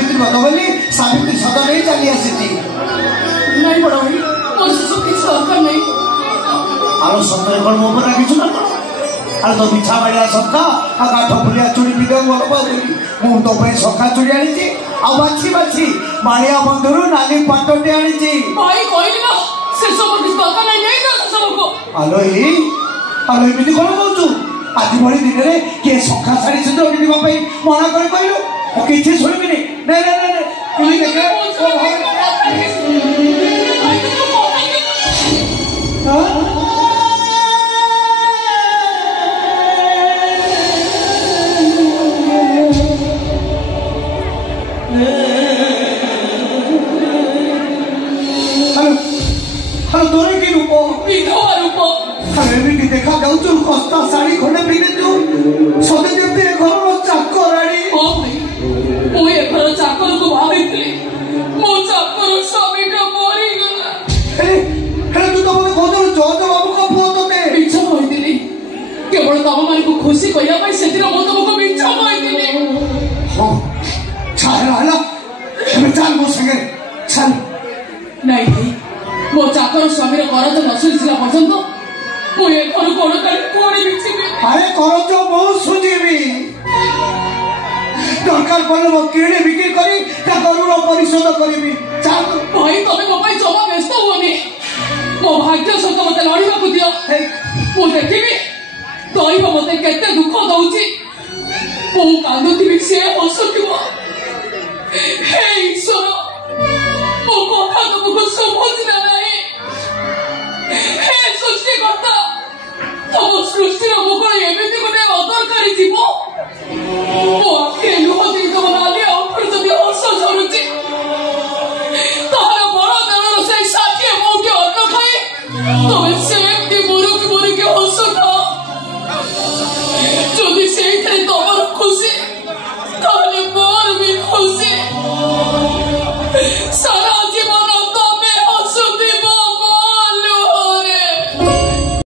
सावित्री मत बोली सावित्री सदा नहीं चली आसी नहीं बड़ा भाई और सुखी सरकार नहीं आरो सतरे कोन मोबर राखिछु ना आरो तो मिठा बाइला सखा आ काठ फुलिया चूड़ी पिदे मोर बादेली मु तो पे सखा चूड़ी आनी छी आ बाछी बाछी मारिया बंधुरु नाली पाटोटे आनी छी भाई कोई ना से सब किस सरकार नहीं ना सबको आलो एमिति कोन कहू आज भरी दिन रे के सखा साड़ी से तो बिवा पई मना कर कहलो किछि सुनिबि नहीं नहीं तुई देखे हां हेलो तोरे की रूप विधवा रूप हमें भी देखा जाऊ तू कस्ता साड़ी खंडे पिने तू सदे जेते घर चाकराड़ी ओ भाई ओ ए घर चाकर को भाबितली मो चाकर स्वामी का मरी गला हे तू तो मने कोदर जोज बाबू को पुओ तोते बिच्छा कहिदिली केवल तम मान को खुशी करिया पई सेतिर मो तुमको बिच्छा कहिदिली हां छाया हला हमें चाल मो संगे चल नहीं भाई मो चाकर स्वामी रो घर तो नसुलिला पर्यंत मो ए घर कोन काली कोणी बिछिबे अरे करो जो बहुत सुजीबी दरकार पड़े वो किड़े बिक्री करी ता करुण परिशोध करिबी चल भाई तमे मो पई जमा व्यस्त होनी मो भाग्य सत मते लड़िबा को दियो मो देखिबी दैव मते केते दुख दउची मो कांदुती से हसुथिबो हे ईश्वर मो कथा तुमको समझना नहीं हे सृष्टि करता तम सृष्टि मुख एमती